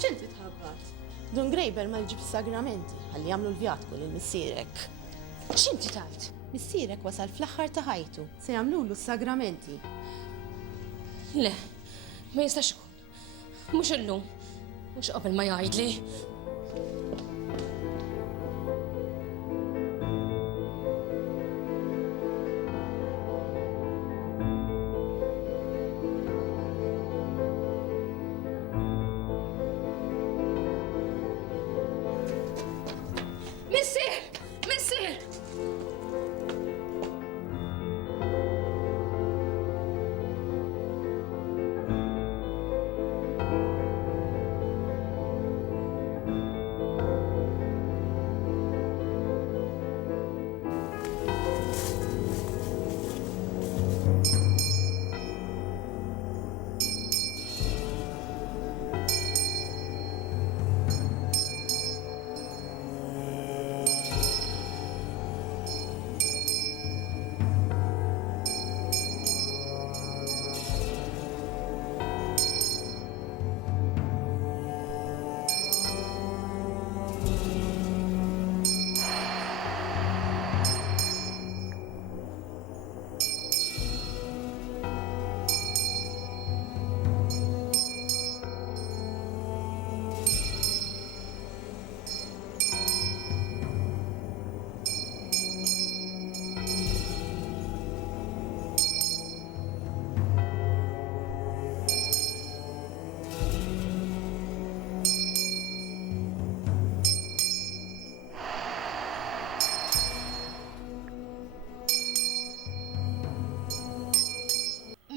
ċinti tħabbat? Don Grejber ma jġib sagramenti għalli jagħmlu l-vjatku lil missierek. X'inti tajt? Missierek wasal fl-aħħar ta' ħajtu. Se jagħmlulu s-sagramenti. Le, ma jistax ikun. Mhux illum. Mhux qabel ma jgħidli. Missier! Missier!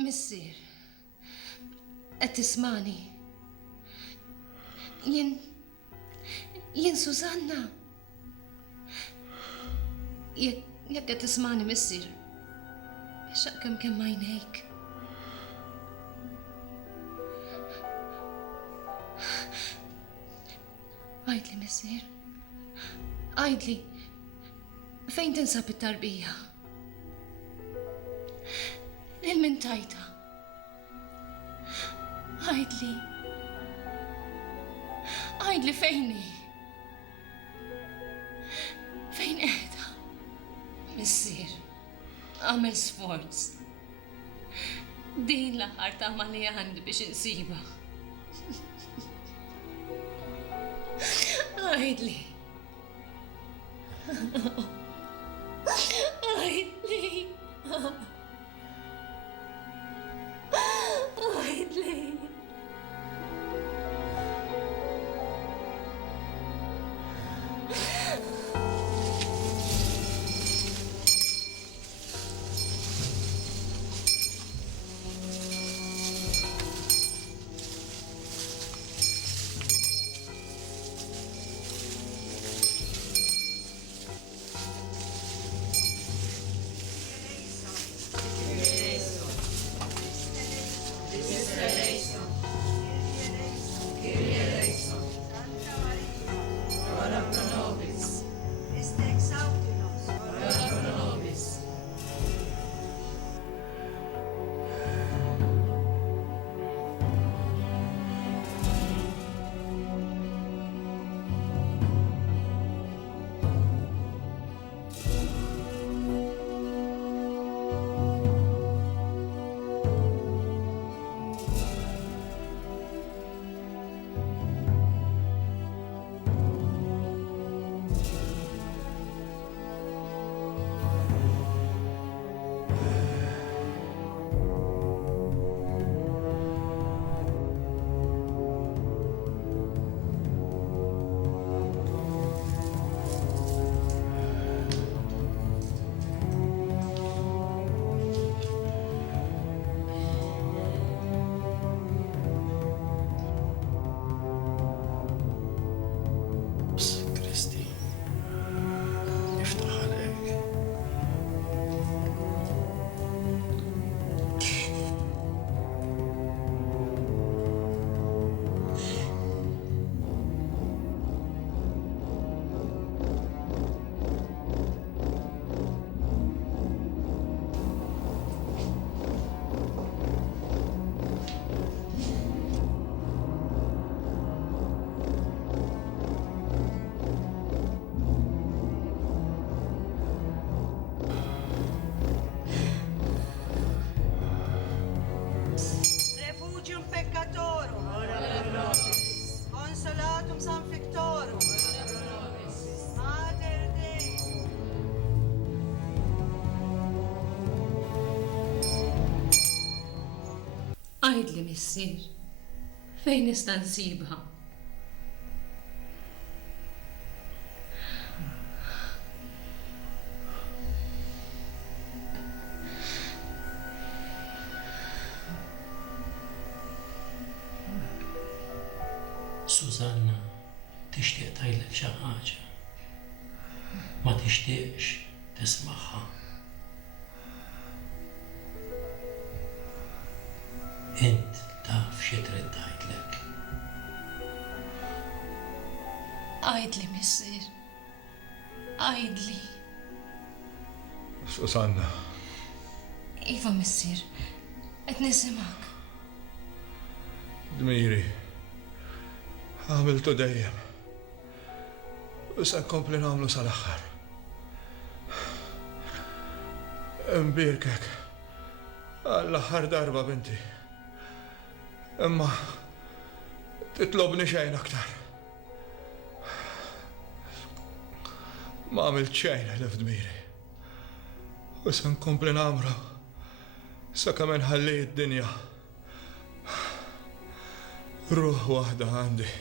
Missier, qed tismani. Jien Susanna. Jekk qed tismani missier. Xaq kemm għajnejk. Għajdli missier. Għajdli. Fejn tinsab it-tarbija? Il-min tajta. Għajdli. Għajdli fejni. Fejn qiegħda? Missier, għamel sforz. Din l-aħħar tama li għandi biex insiba. Għajdli. Għajdli. Għajdli missier. Fejn nista' nsibha? Susanna tixtieq tgħidlek xi ħaġa. Ma tixtieqx tismagħha. Int taf xi trid tgħidlek. Għajdli missier. Għajdli. Susanna, Iva missier. Qed nisimak. dmiri, għamiltu dejjem. U se nkompli nagħmlu sal-aħħar. Imbirkek, għall-aħħar darba binti. Imma titlobni xejn aktar. Ma għamilt xejn li f'dmiri. U se nkompli nagħmlu sakemm inħalli d-dinja. Ruħ waħda għandi.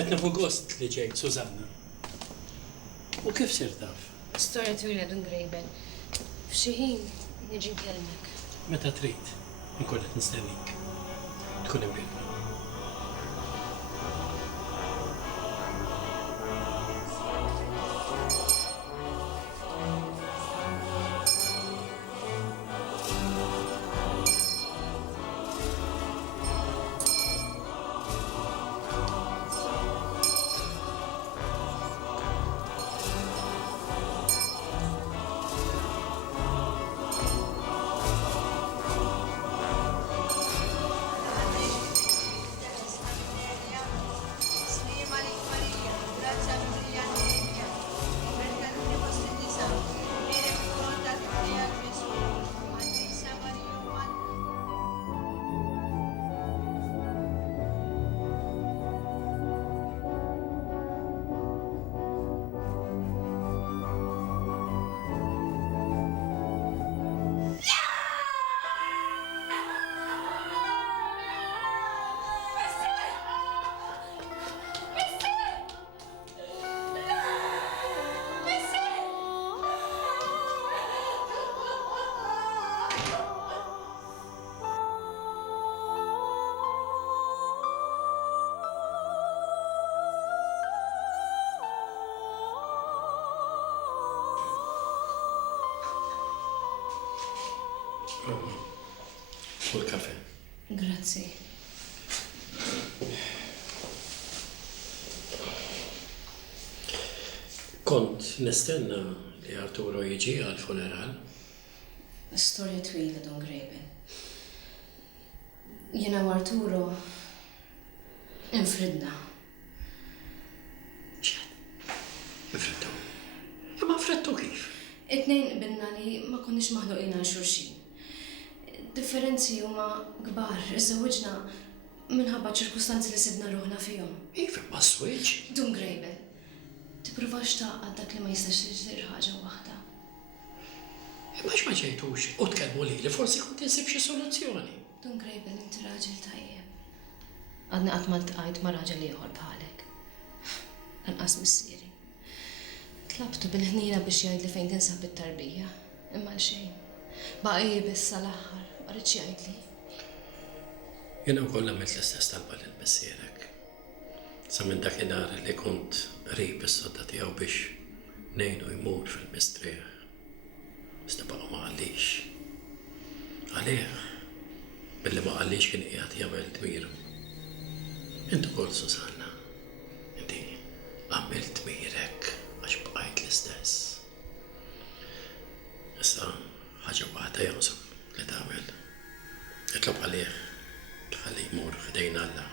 Qed nieħu gost li ġejt, Susanna. U kif sir taf? Storja twila dun Grejben. F'xi ħin niġi nkellmek. Meta trid, nkun qed nistennik. Tkun imbiegħa. U l-kafe. Grazzi. Kont nistenna li Arturo jiġi għal-funeral. Storja twila dun Grejben. Jena u Arturo infridna. Frittu. Imma frittu kif? It-tnejn qbilna li ma konniex maħluqin għal xulxin. Differenzi huma kbar, iżżewġna minħabba ċirkustanzi li sibna ruħna fihom. Iva ma switch. Dun Grejben, tippruvax taqgħad dak li ma jistax isir ħaġa waħda. Imma x'ma ġejtux u tkellmu li forsi kont insib xi soluzzjoni. Dun Grejben, inti raġel tajjeb. Għadni qatt ma ltqajt ma' raġel ieħor bħalek. Lanqas missieri. Tlabtu bil-ħnina biex jgħidli fejn tinsab it-tarbija. Imma xejn. Baqa' jibis sal-aħħar, ma rridx jgħidli. Jiena wkoll għamilt l-istess talba lil missierek. Sa minn dakinhar li kont qrib is-sodda tiegħu biex ngħinu jmur fil-mistrieħ. Iżda baqa' ma qallix. Għalih, billi ma qallix kien qiegħed jagħmel dmiru. Inti wkoll Susanna, inti ħallilt mirek għax bqajt l-istess. Issa ħaġa waħda jonsab li tagħmel. Itlob għalih ħalli jmur ħdejn Alla.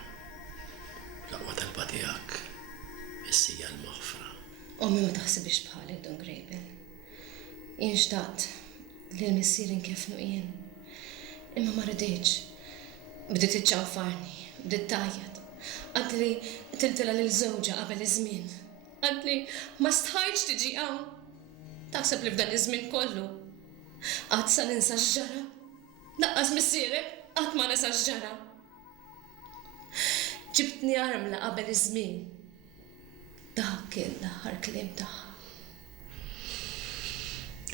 L-aqwa talba tiegħek issija l-maħfra. Ommi ma taħsibix bħalek, Don Grable. Jien xtaqt li l-missier inkefnu jien. Imma ma rridx. Bdiet iċċawfarni, bdiet tajjed. Għad li tiltila lil-żewġa qabel iż-żmien. Għad li ma stħajtx tiġi hawn. Taħseb li f'dan iż-żmien kollu. Għad sa ninsa x'ġara. Laqqas missierek, għad ma nisa x'ġara. Ġibtni armla qabel iż-żmien. Dak kien l-aħħar kliem tagħha.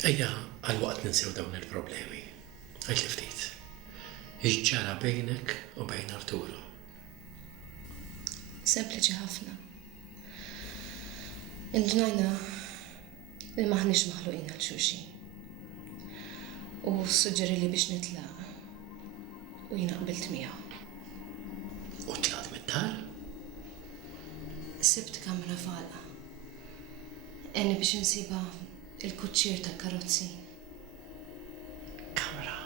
Ejja, għal-waqt ninsew dawn il-problemi. Għajt li ftit. Iġġara bejnek u bejn Arturo. Sempliċi ħafna. Indunajna li maħniex maħluqin għal xulxin. U suġġeri li biex nitlaq. U jina qbilt miegħu. U tlaqt mid-dar? Sibt kamra falqa. Enni biex insiba il-kuċċier tal-karozzi. Kamra.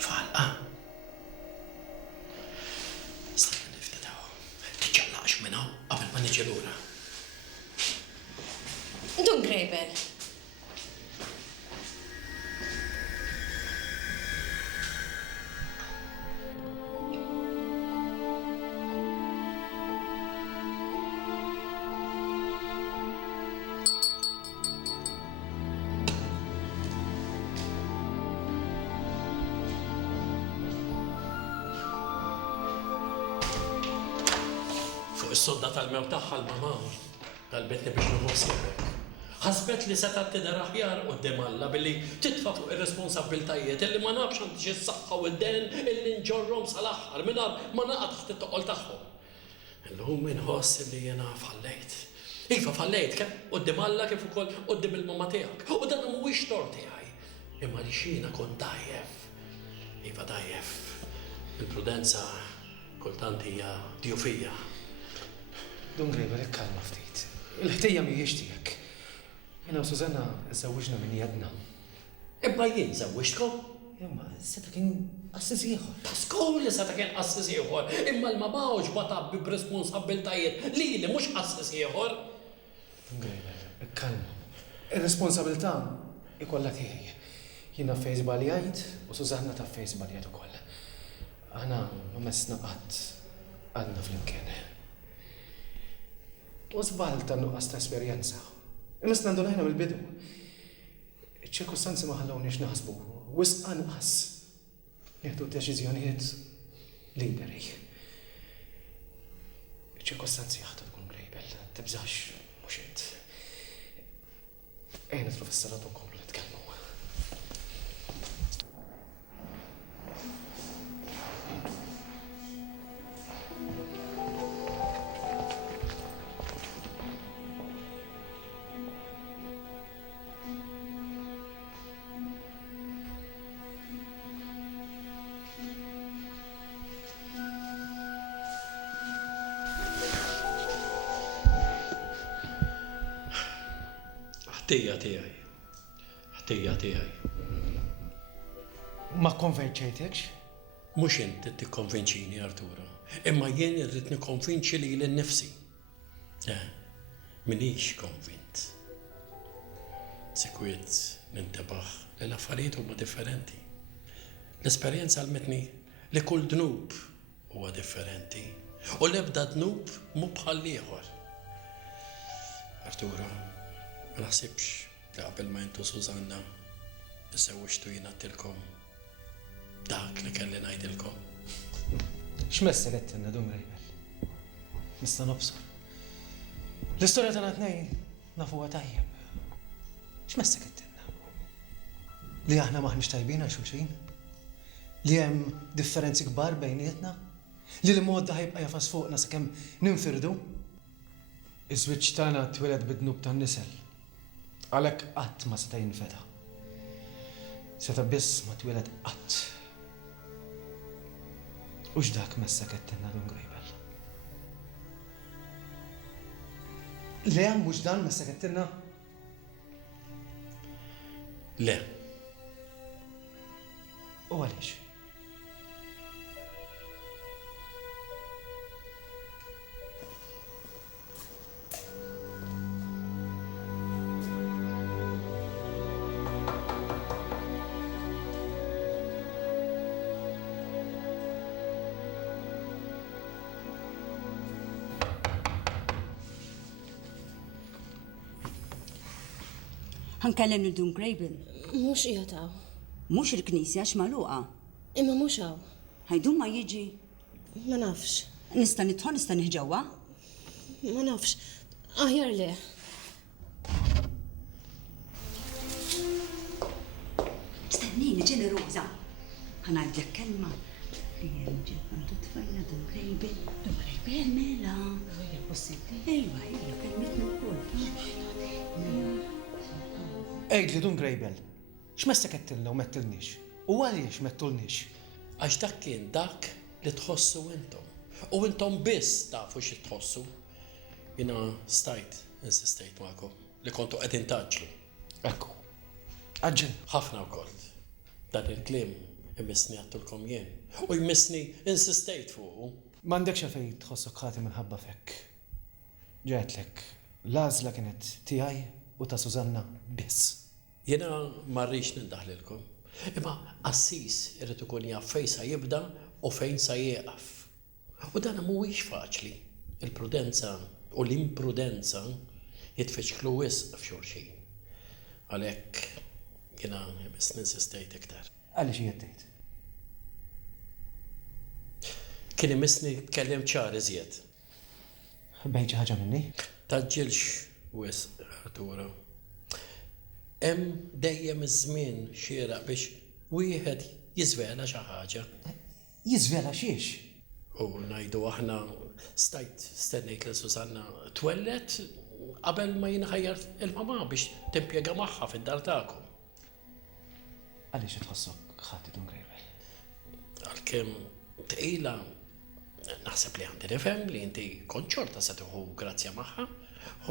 Falqa. Stanna niftetaw. Tiċċallaqx minnaw qabel ma niġi lura. Don Grable. Fuq is-sodda tal-mew tagħha l-mamar talbetni biex nħossibek. Ħasbet li seta' tidher aħjar quddiem Alla billi titfa' fuq ir-responsabbiltajiet illi ma nafx għandix is-saħħa u d-den illi nġorrom sal-aħħar mingħajr ma naqa' taħt it-toqol tagħhom. Illum inħoss li jiena fallejt. Iva fallejt kemm quddiem Alla kif ukoll quddiem il-mamma tiegħek. U dan mhuwiex tort tiegħi. Imma li xina kont dajjef. Iva dajjef. Il-prudenza kultant hija djufija. Don Grable, kalma ftit. Il-ħtejja mhijiex tiegħek. Jiena u Susanna żawwiġna minn jedna. Imma jien żawwiġtkom? Imma seta' kien assis ieħor. Paskur li seta' kien assis ieħor, imma l-ma bawx batabbi b'responsabbiltajiet li mhux assis ieħor. Don Grable, kalma. Ir-responsabilità ikollha tiegħi. Jiena fejn żbaljajt u Susanna ta' fejn żbaljajt ukoll. Aħna ma messna qatt għadna flimkien. U żball ta' nuqqas ta' esperjenza. Imma ndunajna mill-bidu. Iċ-ċirkustanzi ma ħallewniex naħsbu, wisq anqas nieħdu deċiżjonijiet liberi. Iċ-ċirkustanzi jaħdu tkun Grable, tibżax mhux int. Ejn nidħlu fis-salat u nkomplu nitkellmu. Ħtija tiegħi. Ħtija tiegħi. Ma konvenċejtekx? Mhux inti tikkonvinċini Arturo, imma jien irrid nikkonvinċi lili nnifsi. Minix konvint. Sekwiet nintabaħ li l-affarijiet huma differenti. L-esperjenza għalmetni li kull dnub huwa differenti u l-ebda dnub mhu bħal ieħor. Arturo, ma naħsibx li qabel ma intu Susanna nissewwixtu jien għattilkom dak li kelli ngħidilkom. X'messa qedtilna Don Grable? Nista' nobsor. L-istorja tagħna tnejn nafuha tajjeb. X'messa qedtilna? Li aħna maħniex tajbin għal xulxin? Li hemm differenzi kbar bejnietna? Li l-mod ħajbqa' jafas fuqna sakemm ninfirdu? Iż-żwieġ tagħna tweled bid-dnub tan-nisel. Għalhekk qatt ma seta' jinfeta. Seta' biss ma tweled qatt. U x'dak messa qedtilna Don Grable? Le, mux dan ma sekettilna? Le, U għalix? Ħankellem il-Dun Graben. Mux jataw. Mux il-Knisja x'maluqa. Imma mux għaw. Ħajdun ma jiġi. Ma nafx. Nista' nidħol, nista' niħġewwa. Ma nafx. Aħjar le. Stennini ġeneruża. Ħanajdlek kelma. Li hemm ġibbantu tfajla Dun Graben. Dun Graben mela. Ejwa, kelmetni wkoll. Ejd li Dun Grejbel, x'messa kettilna u mettilniex? U għaliex mettulniex? għax dak kien dak li tħossu intom. U intom biss tafu xi tħossu. Jina insistejt magħkom li kontu qegħdin taġlu. Ekku. Aġġel. Ħafna wkoll. Dan il-kliem imissni għattulkom jien. U jmissni insistejt fuqu. M'għandekx għalfejn tħossok ħati minħabba fekk. Ġetlek, l-għażla kienet tiegħi u ta' Sużanna biss. Jena marriċ nindaħlilkom. Imma assis irrid ikun jaf fejn sa jibda u fejn sa jieqaf. U dan mhuwiex faċli. Il-prudenza u l-imprudenza jitfiċklu wisq f'xulxin. Għalhekk jiena biss ninsistejt iktar. Għaliex jettejt? Kien imissni tkellem ċar iżjed. Bejn xi ħaġa minni? Taġġilx wisq Artura. Hemm dejjem iż-żmien xieraq biex wieħed jiżvela xi ħaġa. Jiżvela xiex? U ngħidu aħna stajt stennejt li Susanna twellet qabel ma jinħajjar il-mama biex timpjega magħha fid-dar tagħkom. Għaliex tħossok ħati Dun Grejbel? Għalkemm tqila naħseb li għandi nifhem li inti kont xorta se tieħu grazzja magħha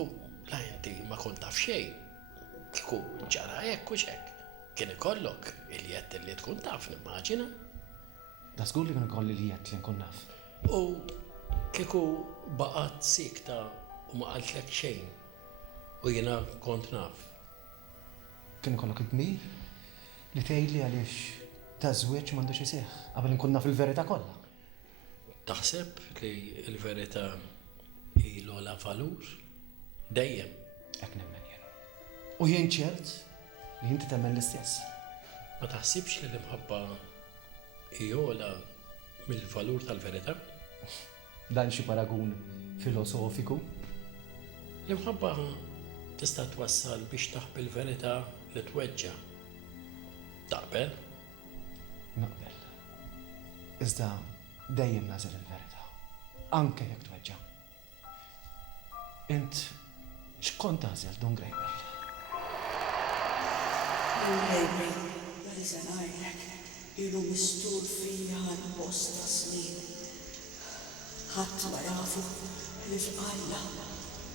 u la inti ma kont taf xejn. Kieku ġara hekk u x'hekk. Kien ikollok il-jett li tkun taf nimmaġina. Da żgur li kien ikolli li jett li nkun naf. U kieku baqgħet sikta u ma qaltlek xejn u jiena kont naf. Kien ikollok id-dmir li tgħidli għaliex ta' żwieġ m'għandux iseħħ qabel inkun naf il-verità kollha. Taħseb li l-verità ilu la valur? Dejjem. Hekk nemmen jien. U jien ċert li inti temmen l-istess. Ma taħsibx li l-imħabba jola mill-valur tal-verità? Dan xi paragun filosofiku? L-imħabba tista' twassal biex taħbi l-verità li tweġġa. Taqbel? Naqbel. Iżda dejjem nażel il-verità. Anke jekk tweġġa. Int x'kont tażel Dun Grejbel? Dun Graben, bħalissa ngħidlek, ilu mistur fija għal-bosta snin. Ħadd ma jafu li f'Alla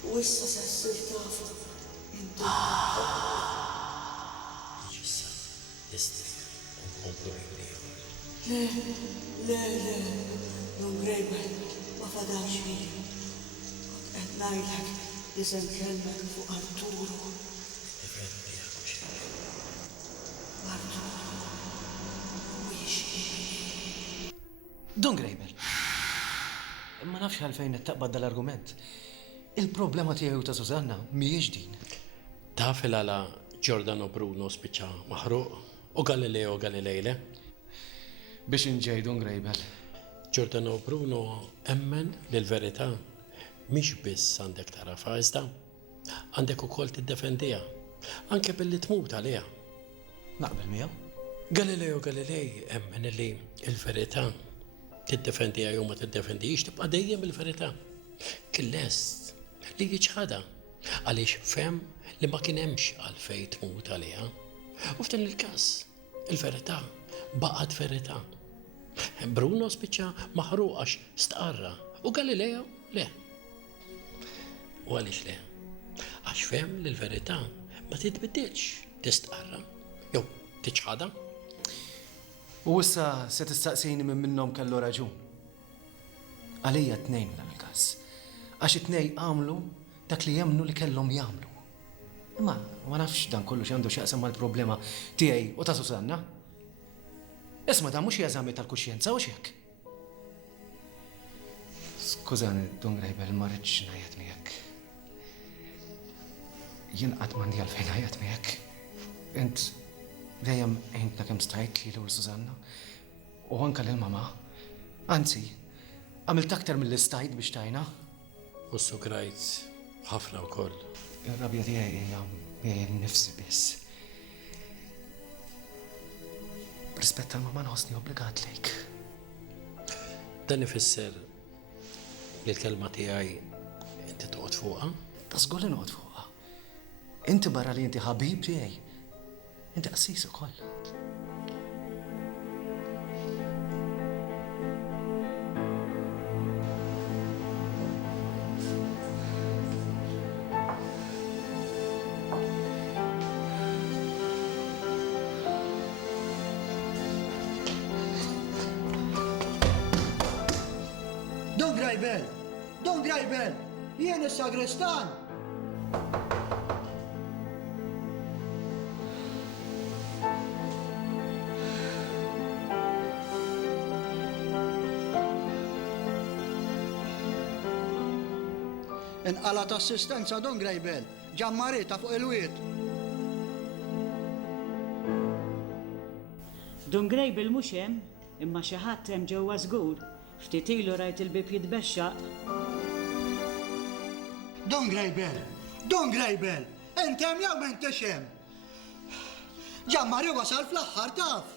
u issa se ssir tafu intom. Ġissa, istik, unkomplu ieħor. Le, Dun Graben, ma fadalx fiju. Kont qed ngħidlek li se nkellmek fuq Arturu. Dun Grejbel. Ma nafx għalfejn taqbad dal-argument. Il-problema tiegħu ta' Susanna mhijiex din. Taf il-għala Giordano Bruno spiċċa maħruq u Galileo Galilejle? Biex inġej Dun Grejbel. Giordano Bruno emmen li l-verità mhix biss għandek tarafha iżda għandek ukoll tiddefendiha, anke billi tmut għaliha. Naqbel miegħu? Galileo Galilei emmen li l-verità tiddefendiha jew ma tiddefendix tibqa' dejjem il-verità. Kien lest li jiġħadha għaliex fem li ma kien hemmx għalfejn tmut għaliha. U f'dan il-każ il-verità baqgħet verità. Bruno spiċċa maħruq għax stqarra u Galileo le. U għaliex le? Għax fem li l-verità ma titbidilx, tistqarra, jew tiċħada. U issa se tistaqsini minn minnhom kellu raġun. Għalija tnejn dan il-każ. Għax it-tnejn għamlu dak li jemnu li kellhom jagħmlu. Imma ma nafx dan kollu x'għandu x'jaqsam mal-problema tiegħi u ta' Susanna. Isma' dan mhux jeżami tal-kuxjenza u x'hekk. Skużani, Don Grejbel, ma rridx ngħid miegħek. Jien qatt m'għandi għalfejn ngħid miegħek. Int dejjem għintna kemm stajt li l Susanna u anke lill-mama. Anzi, għamilt aktar mill-istajt biex tajna. U s-sukrajt ħafna wkoll. Ir-rabja tiegħi hija nnifsi biss. B'rispett tal-mama nħossni obbligat lejk. Dan ifisser li l-kelma tiegħi inti toqgħod fuqha? Ta' żgur li noqgħod fuqha. Inti barra li inti ħabib tiegħi. Inti qassis ukoll. Don Grejbel, jien is-sagrestan. Inqalat assistenza Don Grejbel, ġammarita fuq il-wiet. Don Grejbel mhux hemm, imma xi ħadd hemm ġewwa żgur. Ftit ilu rajt il-bib jitbexxaq. Don Grejbel, intem jew m'intix hemm. Ġammari wasal fl-aħħar taf.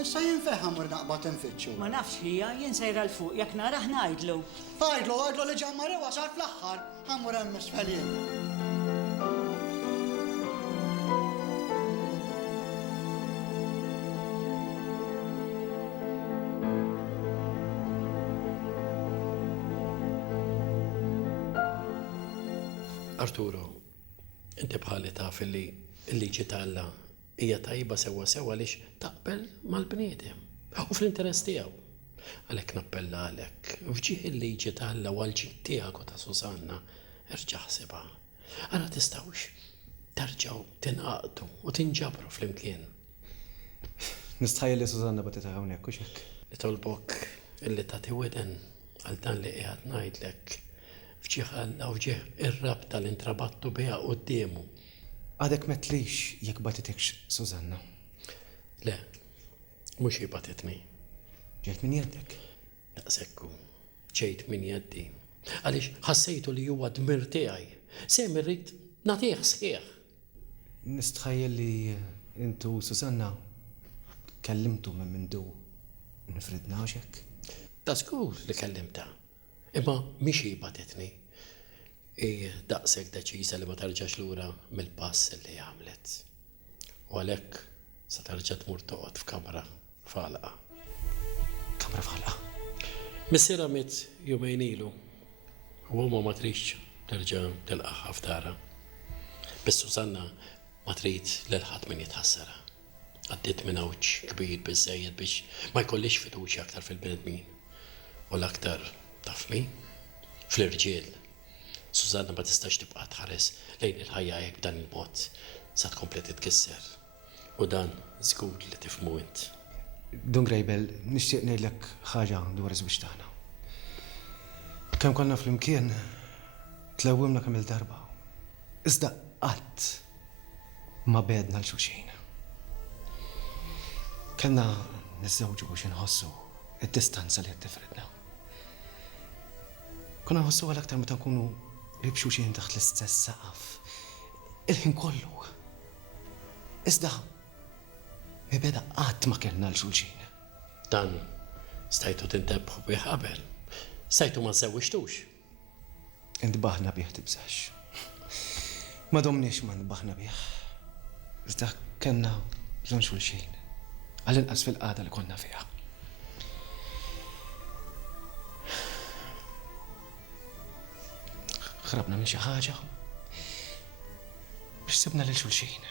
Issa jien fejn ħammur naqbad infittxu. Ma nafx hija jien sejra l-fuq jekk naraħ ngħidlu. Għajdlu li ġammari wasal fl-aħħar ħammur hemm isfeljien. Arturo, inti bħali taf li l-liġi tal-Alla hija tajba sewa lix taqbel mal-bniedem u fl-interess tiegħu. Għalhekk nappella għalek, fġieħ il-liġi tal-Alla u għal-ġid tiegħek u ta' Susanna, erġa' ħsibha. Ara tistgħux terġgħu tinqaqdu u tinġabru flimkien. Nistħajjel li Susanna batita hawnhekk u x'hekk. Nitolbok illi tagħti widen għal dan li qiegħed ngħidlek. Fġieħ Alla u ġieħ ir-rabta li intrabattu biha qudiemu. Għadek metlix jekk batitekx Susanna. Le, mhux hi batitni. Ġejt min jeddek. Daqsekku, ġejt min jeddi. Għaliex ħassejtu li huwa dmir tiegħi. Sem irrid nagħtih sħiħ. Nistħajjel li intu Susanna kellimtu minn mindu nifridna x'hekk. Ta' żgur li kellimta. Imma mhix hi batitni. Daqshekk deċiża li ma tarġax lura mill-pass li għamlet. U għalhekk sa tarġa' tmur toqgħod f'kamra falqa. Kamra falqa. Missiera miet jumejn ilu u huma ma trix terġa' tilqaħħa f'dara. Biss Susanna ma trid lil ħadd min jitħassara. Għaddiet minn awġ kbir biżżejjed biex ma jkollix fiduċja aktar fil-bnedmin. U l-aktar taf min? Fl-irġiel. Susanna ma tistax tibqa' tħares lejn il-ħajja hekk b'dan il-mod sa tkompli titkisser. U dan żgur li tifhmu int. Don Grejbel, nixtieq ngħidlek ħaġa dwar iż-żwieġ tagħna. Kemm konna flimkien tlewwimna kemm il-darba. Iżda qatt ma bedna l xulxin. Kellna niżżewġu biex inħossu id-distanza li qed tifridna. Konna nħossu għal aktar meta nkunu qrib xulxin taħt l-istess saqaf. Il-ħin kollu. Iżda mibeda qatt ma kellna l-xulxin. Dan stajtu tintebħu bih qabel. Stajtu ma nżewwixtux. Indbaħna bih tibżax. Ma domniex ma ndbaħna bih. Iżda kellna bżonn xulxin. Għall-inqas fil-qagħda li konna fiha. Ħrabna minn xi ħaġa biex sibna lil xulxin.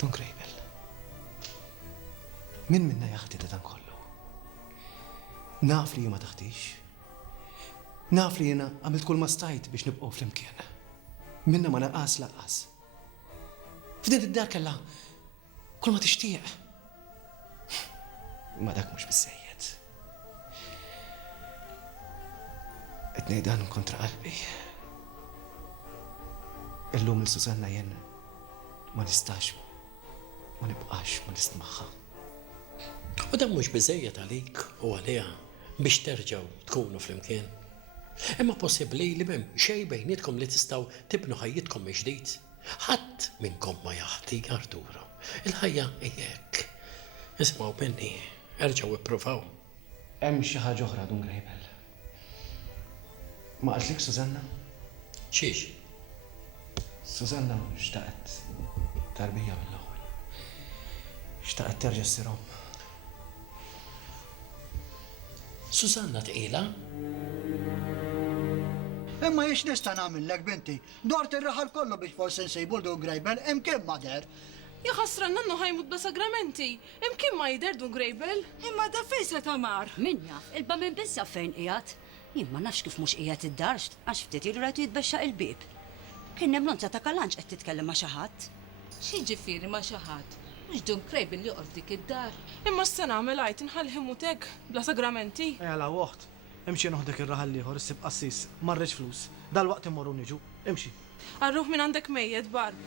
Don Grejbel, min minna jaħti ta' dan kollu? Naf li ma taħtix. Naf li jena għamilt kull ma stajt biex nibqgħu flimkien. Minna ma naqas laqas. F'din id-dar kella kull ma tixtieq. Ma dak mhux biżejjed. Qed ngħidan kontra qalbi. Illum il-Susanna jien ma nistax ma nibqax ma nismaħħa. U dan mhux biżejjed għalik u għaliha biex terġgħu tkunu flimkien. Imma possibbli li m'hemm xejn bejnietkom li tistgħu tibnu ħajjitkom ġdid. Ħadd minnkom ma jaħti Arturo. Il-ħajja hija hekk. Ismgħu minni, erġgħu ippruvaw. Hemm xi ħaġa oħra Don Grejbel. Ma qaltlik Susanna? Xiex? Susanna xtaqet tarbija mill-ewwel. Xtaqet terġa' ssir omm. Susanna tqila? Imma jiex nista' nagħmellek binti. Dort ir-raħal kollu biex forsi nsejbu Don Grejbel hemm kemm mader. Jaħasra nannu ħajmut bla sagramenti. Imkien ma jider Don Grejbel. Imma da fejn se tamar. Min jaf, il-ba minn bissa fejn qiegħed. Jien ma nafx kif mhux qiegħed id-dar għax ftit ilu rajtu jitbexxa il-bib. Kien hemm lonza ta' kalanġ qed titkellem ma' xi ħadd. Xi ġifieri ma xi ħadd. Mhux Don Grejbel li joqgħod dik id-dar. Imma s'se nagħmel għajt inħallħimutek bla sagramenti. Ejja waħt. Imxi noħdek ir-raħal ieħor issib qassis, marreġ flus. Dal-waqt immorru niġu. Imxi. Arruħ minn għandek mejjed barb.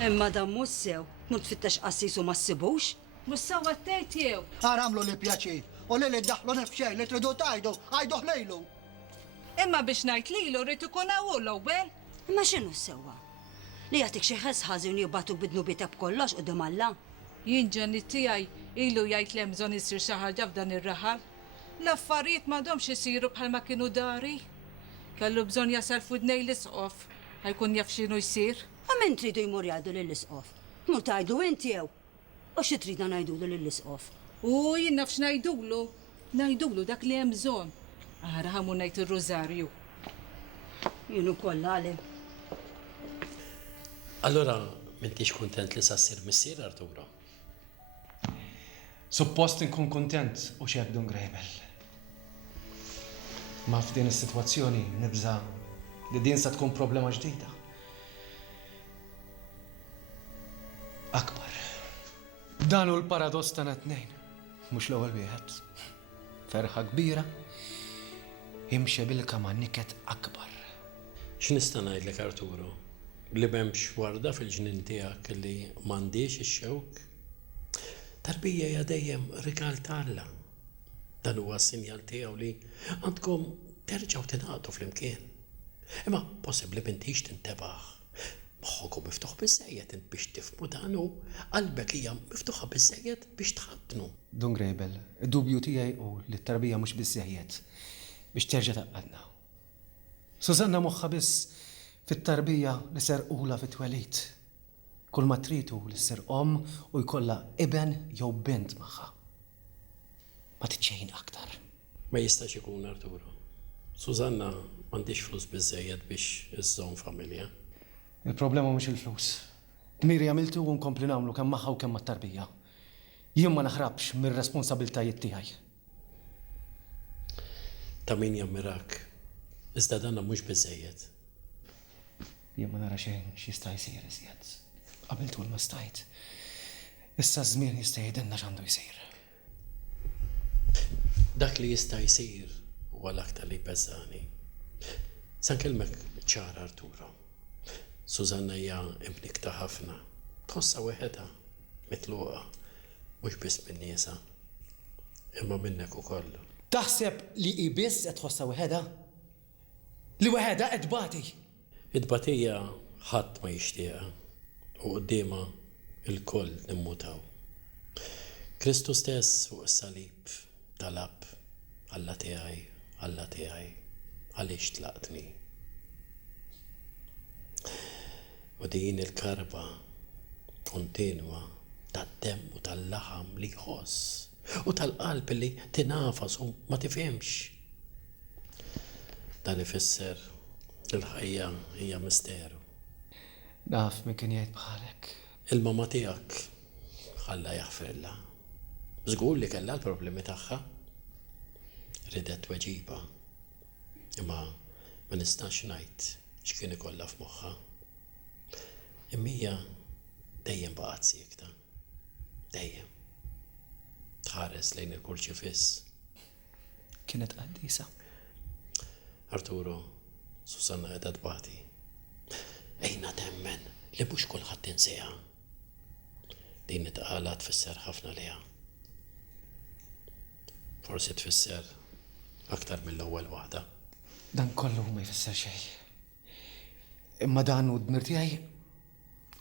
Imma dan mhux sew, mhux tfittex qassis u ma ssibux. Mhux sewwa ttejt jew. Għamlu li pjaċir. U li ddaħlu nifxej li tridu tajdu, għajdu ħlejlu. Imma biex ngħid lilu rrid ikun hawn l-ewwel. Imma x'inhu sewwa? Li jagħtik xi ħess ħażin jibgħatu bidnu bitek kollox qudiem Alla. Jien ġenni tiegħi ilu jgħid li hemm bżonn isir xi ħaġa f'dan ir-raħal. L-affarijiet m'għadhomx isiru bħalma kienu dari. Kellu bżonn jasal f'udnej l-isqof. Ħajkun jaf x'inhu jsir. Ma min tridu jmur jgħidu lill-isqof? Mur tgħidu inti jew. U xi tridna ngħidulu lill-isqof? U jien naf x'ngħidulu. Ngħidulu dak li hemm bżonn. Ara ħamu ngħid ir-Rożarju. Jien ukoll għali. Allora m'intix kuntent li sassir missier Arturo? Suppost inkun kuntent u xek Don Grejbel. Ma f'din is-sitwazzjoni nibża li din sa tkun problema ġdida. Akbar. Dan hu l-paradoss tagħna tnejn. Mhux l-ewwel wieħed. Ferħa kbira imxi bil-kama niket akbar. X'nista' ngħidlek Arturo? Li m'hemmx warda fil-ġnien tiegħek li m'għandix ix-xewk? Tarbija hija dejjem rigal ta' Alla. Dan huwa s-sinjal tiegħu li għandkom terġgħu tingħaqdu flimkien. Imma possibbli m'intix tintebaħ. Moħħokom miftuħ biżżejjed int biex tifhmu dan u qalbek hija miftuħa biżżejjed biex tħaddnu. Don Grejbel, id-dubju tiegħi hu li t-tarbija mhux biżżejjed biex terġa' taqadna. Susanna moħħa biss fit-tarbija li serqula fit-twelid. Kull ma tridu li ssir om u jkollha iben jew bint magħha. Ma tiċċejn aktar. Ma jistax ikun Arturo. Susanna m'għandix flus biżżejjed biex iżżomm familja. Il-problema mhux il-flus. Dmiri għamiltu u nkompli nagħmlu kemm magħha u kemm mat-tarbija. Jien ma naħrabx mir-responsabbiltajiet tiegħi. Ta' min jammirak. Iżda danna mhux biżżejjed. Jien ma nara xejn x'jista' jsir iżjed. Qabiltu ma stajt. Issa żmien jista' jgħidilna x'għandu jsir. Dak li jista' jsir huwa l-aktar li jbeżżani. Sankellmek ċara Arturo. Susanna hija imnikta ħafna. Tħossha weħedha mitluqa mhux biss minn niesa, imma minnek ukoll. Taħseb li hi biss qed tħossha weħedha? Li weħedha qed tbati? Id-batija ħadd ma jixtieqha u qudiemha il-koll nimmutaw. Kristu stess fuq is-salib talab Alla tiegħi, għaliex tlaqtni. U din il-karba kontinwa tad-demm u tal-laħam li jħoss u tal-qalb li tinafas u ma tifhimx. Dan ifisser il-ħajja hija misteru. Naf min kien jgħid bħalek. Il-mama tiegħek ħalla jaħfirla. Żgur li kellha l-problemi tagħha. Ridet weġiba. Imma ma nistax ngħid x'kien ikollha f'moħħha. Immija dejjem baqgħet siekta. Dejjem. Tħares lejn il-kurċifiss. Kienet qaddisa. Arturo, Susanna qiegħda tbati. Ejna temmen li mhux kulħadd tinseha. Din it-tqala tfisser ħafna liha. Forsi tfisser aktar mill-ewwel waħda. Dan kollu ma jfisser xejn. Imma dan u d-dmir tiegħi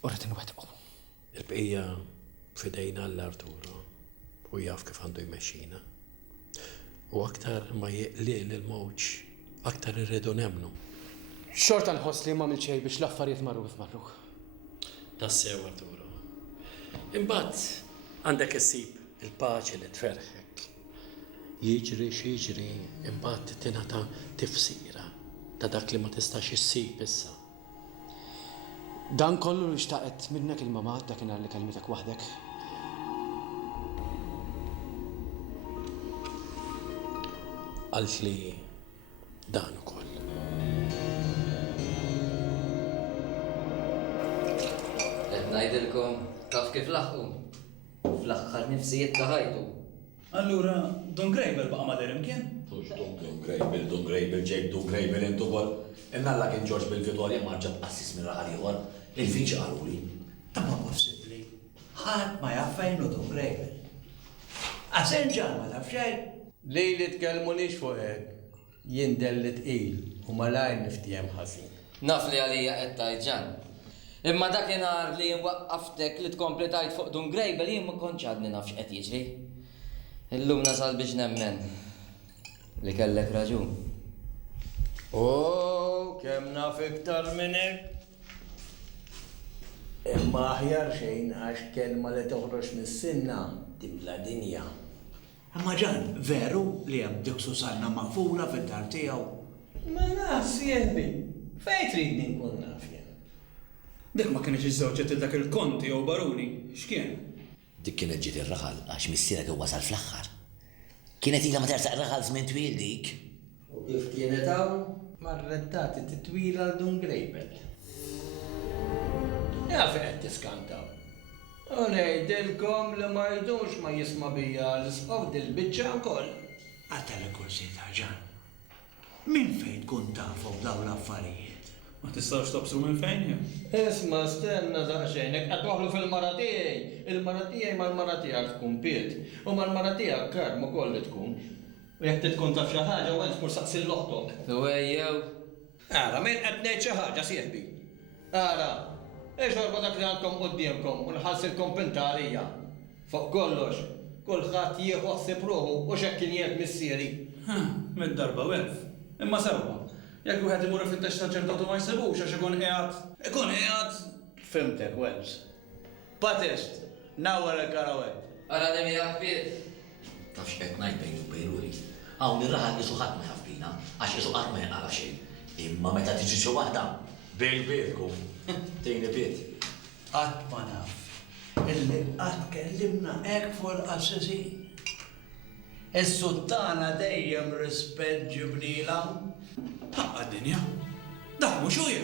urrid inwettqu. Il-bqija f'idejna l-Arturo u jaf kif għandu jmexxina. U aktar ma jiqliq l-mowġ, aktar irridu nemnu. Xorta nħoss li ma milċej biex l-affarijiet marru kif marru. Tassew, Arturo. Imbagħad għandek issib il-paċi li tferħek. Jiġri x'jiġri imbagħad tingħata tifsira ta' dak li ma tistax issib issa. Dan kollu li xtaqet minnek il-mamat dakinhar li kelmitek waħdek. Qalt li dan ukoll. Ngħidilkom taf kif laħqu. Fl-aħħar nifsijiet ta' ħajtu. Allura, Don Grejbel baqa' madar imkien? Tux Don Grejbel, ġejb Don Grejbel intu kol. Innalla kien George bil-Vittoria marġab assis minn raħal ieħor. Il-fiċi qaluli. Ta' ma possibbli. Ħadd ma jaffajnu Don Grejbel. Għasen ġan ma taf xejn. Li tkellmu nix fuq hekk. Jien delli tqil u malajr niftijem ħażin. Naf li għalija qed tajt ġan. Imma dakinhar li waqqaftek li tkompli tajt fuq Don Grejbel jien ma kontx għadni naf x'qed jiġri. Illum nasal biex nemmen li kellek raġun. Kemm naf iktar minn hekk. Imma aħjar xejn għax kelma li toħroġ mis-sinna tibla dinja. Imma ġan, veru li hemm dik Susanna maqfula fid-dar tiegħu. Ma naf sieħbi, fejn tridni nkun naf jien. Dik ma kienx iż-żewġ il dak il-Konti jew Baruni, x'kien? Dik kienet ġiet ir-raħal għax missiera ġew wasal fl-aħħar. Kienet ilha ma tersaq raħal żmien twil dik. U kif kienet hawn marrettati titwila l Don Grejbel. Jaf qed tiskantaw. U ngħidilkom li ma jdux ma jisma' bija l-isqaw dil-biċċa wkoll. Għatalek kursita ġan. Min fejn tkun tafu b'dawn l-affarijiet? Ma tistax tobsu minn fejn jew? Isma' stenna daqsxejn, hekk qed toħlu fil-mara tiegħi. Il-mara tiegħi mal-mara tiegħek tkun piet. U mal-mara tiegħek karm ukoll li tkun. U jekk tkun taf xi ħaġa u tmur saqsi l-oħtok. Ejjew. Ara, min qed ngħid xi ħaġa sieħbi. Ara, orba dak li għandkom qudiemkom u nħallsilkom pintarija. Fuq kollox, kulħadd jieħu ħsieb ruħu u x'hekk kien jgħid missieri. Mid-darba wef. Imma sewwa. Jekk wieħed imur fit-tex saċerdatu ma jsibux għax ikun qiegħed. Ikun qiegħed. Fimtek, Wells. Patist, nawwar il-karawet. Ara demi għakbiet. Taf x'qed ngħid bejn u bejn ruħi. Hawn ir-raħal isu ħadd ma jaf bina għax isu qatt ma jaqara xejn. Imma meta tiġi xi waħda bil-bietkum. Tejni biet. Qatt ma naf. Illi qatt kellimna hekk fuq il-qassisin. Is-suttana dejjem rispett ġibrila. Ħaqqa d-dinja. Dak mhux ujja.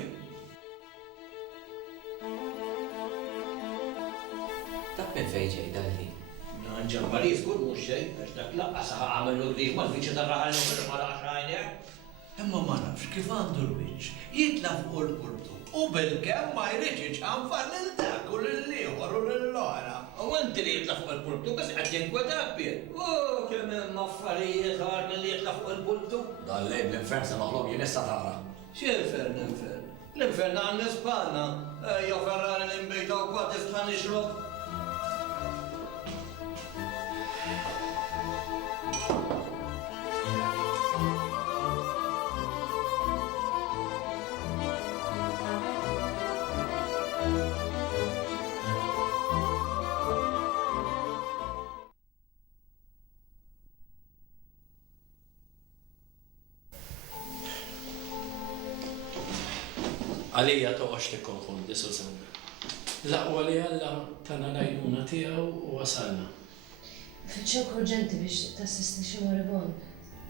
Dak minn fejn ġej dalli. Nanġan Paris kull mhux xejn għax dak laqqas għamel l-qrib mal-viċi tar-raħal jew ma laqax għajnek. Imma ma nafx kif għandu l-wiċċ. Jitla fuq il-pultu. U bil-kemm ma jridx iċħanfar lil dak u lil-ieħor u lil-oħra. U inti li jitla fuq il-pultu bas qed jinkwetak biet. Kemm hemm affarijiet ħarna li jitla fuq il-pultu. Dan lejn l-infern se noħloq jien issa tara. X'infern infern? L-infern għandna spalna. Jew ferrari l-imbejta u kwad tista' nixrob. Għalija toqgħodx tikkonfondi, Susan. L-aqwa li Alla tana l-għajnuna tiegħu u wasalna. Fitxok urġenti biex tassisti xi moribond.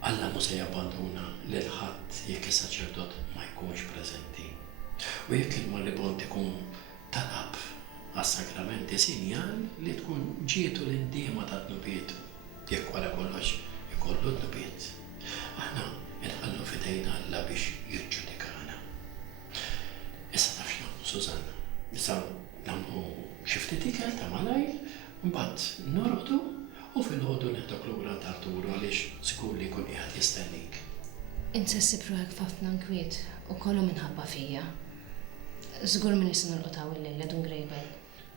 Alla mhux se jabbanduna lil ħadd jekk is-saċerdot ma jkunx preżenti. U jekk il-moribond ikun talab għas-sakramenti sinjal li tkun ġietu l-indiema ta' tnubiet. Jekk wara kollox ikollu tnubiet. Aħna inħallu fidejna Alla biex jiġġudikana. Issa naf x'nagħmlu, Susanna. Issa nagħmlu xi ftit ikel ta' malajr, mbagħad norqdu u fil-ħodu neħdok lura tal-turu għaliex żgur li jkun qiegħed jistennik. Insessib ruħek f'ħafna nkwiet u kollu minħabba fija. Żgur min issa nolqotaw il-lejla dun grejbel.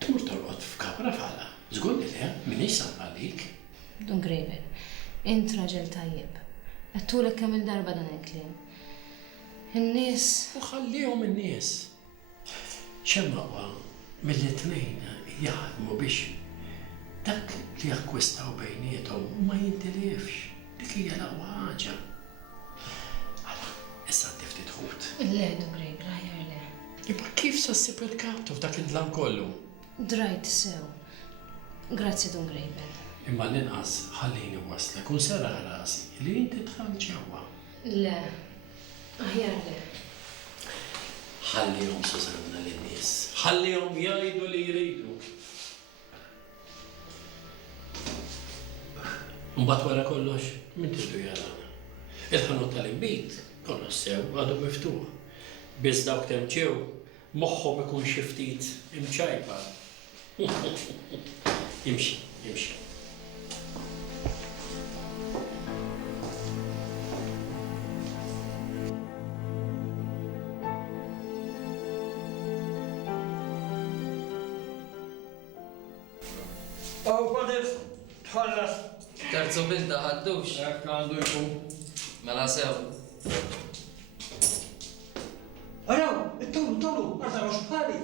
Tmur torqod f'kamra fala. Żgur li le, minix għalik. Dun grejbel. Int raġel tajjeb. Għattulek kemm il-darba dan il-kliem. In-nies. U ħallihom in-nies. ċemmaqwa mill-tnejn jaħdmu biex dak li jakkwistaw bejnietom ma jintilifx. Dik hija l-aqwa ħaġa. Alla, issa tiftit ħut. Le, dun grejbel, ħajjar le. Imma kif sassib il-kaptu f'dak id-dlam kollu? Drajt sew. Grazzi dun grejbel. Imma l-inqas ħallini waslek u sera rasi li inti tħall ġewwa. Le, aħjar le. Ħallihom Susanna lin-nies. Ħallihom jgħidu li jridu. Mbagħad wara kollox, min tridu jarana. Il-ħanut tal-imbit kollox sew għadu miftuħ. Biss dawk temċew moħħhom ikun xi ftit imċajpa. Imxi, imxi. Oh, Padef, tħallas. Terzu bilda ħaddux. Jekk għandu jkun. Mela sew. Araw, it-tolu, għarta mux bħali.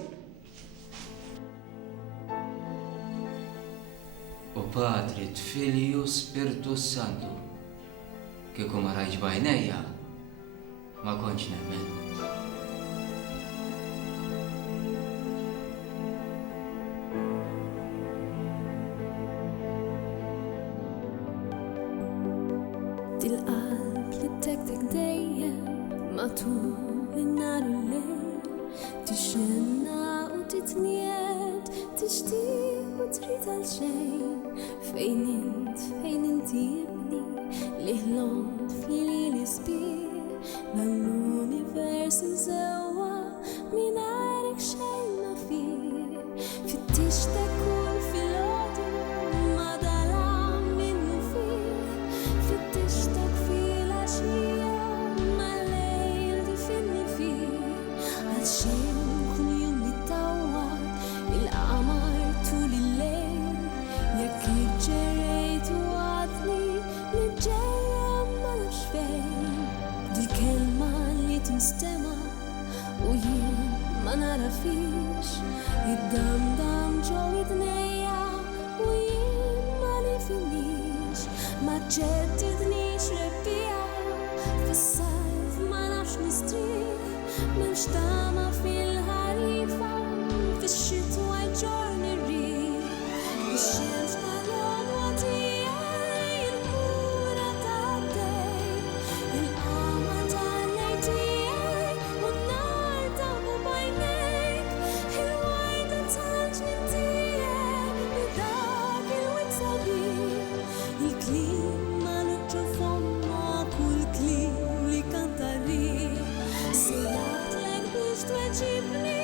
U Patri, Tfilju, Spiritu Santu. Kieku ma rajġ bajnejja, ma konċ nemmen. Dil-qalb li tek dejjem matul in-nar u l-lejl tixenna u titniet tixtieq u trid għal xejn fejn inti jibni li ħlomt f'lili sbieħ l-univers imżewwa mingħajrek xejn ma fih fittixtek kull filgħodu ma dalam minnu fih fittixtek fil-għaxija ma lejl difinni fih għal xejn kull jum jittawwad il-qamar tul il-lejl jekk iġġerejt u għadni li ġejja ma nafx fejn dil-kelma li tinstema u jien ma nara fix id-damdam ġew id-nejja u jien ma nifinix ma ġeddidnix rebbija fis-sajf ma nafx nistrieħ m'hemmx tama fil-ħarifa fix-xitwa ġorni rriħ ix-xemx tal-għodwa tiegħi il-kura tad-dejn il-qama tal-lejl tiegħi u n-nar ta' bajnejk il-warda tal-ġnien tiegħi li dak il-wind sabiħ il-kliem ma luġġu f'omma kull kliem li kanta rih sejjaħtlek biex tweġibni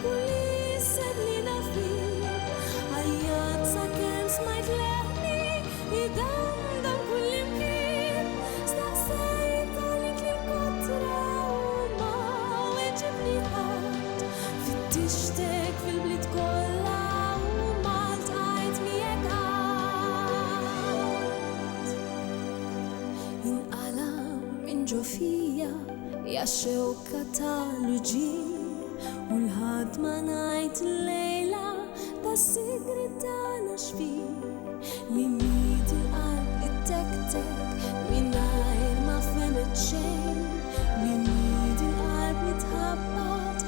kull isem li nafih għajjat sakemm smajt leħni idamdam kull imkien staqsejt għalik li kontra u ma weġibni ħadd fittixtek fil-bliet kollha u ma ltqajt miegħek ħadd inqalam minn ġo fija jaxxewka tal-ġien u l-ħadd ma ngħid lejla tas-sigri tagħna xfih li miet il-qalb ittek-tek mingħajr ma femet xejn li miet il-qalb li tħabbat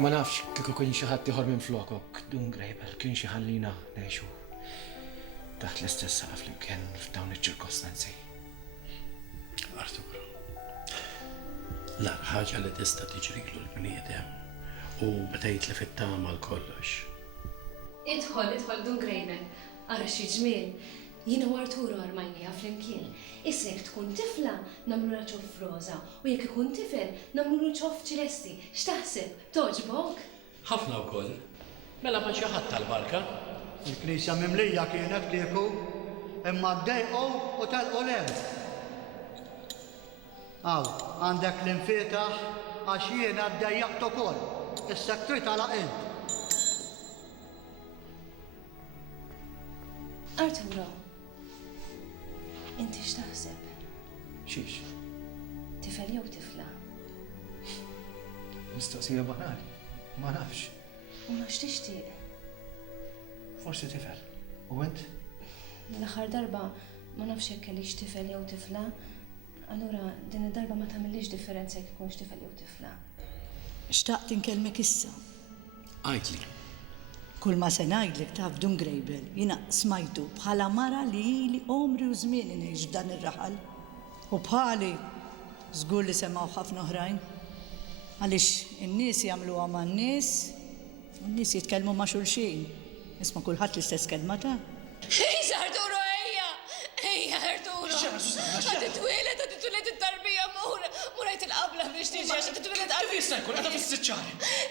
Ma nafx kieku kien xi ħadd ieħor minn flokok, Dun Grejbel kien xi ħallina ngħixu taħt l-istess saqaf flimkien f'dawn iċ-ċirkostanzi. Arturo, l-ar ħaġa li tista' tiġrilu l-bniedem u meta jitlef it-tama l-kollox. Idħol Dun Grejbel, ara xi ġmiel. Jiena u Arturo armajnija flimkien. Issa jekk tkun tifla nagħmlu ċoff roża u jekk ikun tifel nagħmlu ċoff ċilesti. X'taħseb? Toġbok? Ħafna wkoll. Mela ma xi ħadd tal-barka. Il-knisja mimlija kienet kieku, imma ddejqu u telqu lem. Aw, għandek l-infetaħ għax jiena ddejjaqt ukoll. Is-sektri tal-aqint. Arturo, inti x'taħseb? Xiex? Tifel jew tifla? Mistoqsija banali, ma nafx. U ma x'tixtieq? Forsi tifel. U int? L-aħħar darba ma nafx jekk kellix tifel jew tifla, allura din id-darba ma tagħmilix differenza jekk ikunx tifel jew tifla. Xtaqt inkellmek issa. Għajdli. Kull ma se ngħidlek taf Dun Grejbel, jiena smajtu bħala mara li omri u żmieni ngħix f'dan ir-raħal. U bħali żgur li semgħu ħafna oħrajn. Għaliex in-nies jagħmluha man-nies u n-nies jitkellmu ma' xulxin. Isma' kulħadd l-istess kelma ta'. Arturo, ejja, Arturo. Għad-twilet it-tarbija murajt il-qabla biex tiġi għax titwilet qabla. Kif jista' jkun qiegħda fis-siċċari?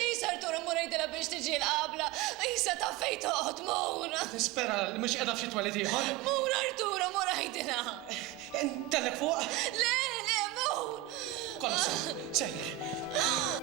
Isa Arturo murajtila biex tiġi l-qabla. Isa ta' fejn toqgħod mur. Nispera li mhux qiegħda f'xi twelid ieħor. Mur Arturo, murajtila. Intellek fuq? Le, mur. Kolla sejr.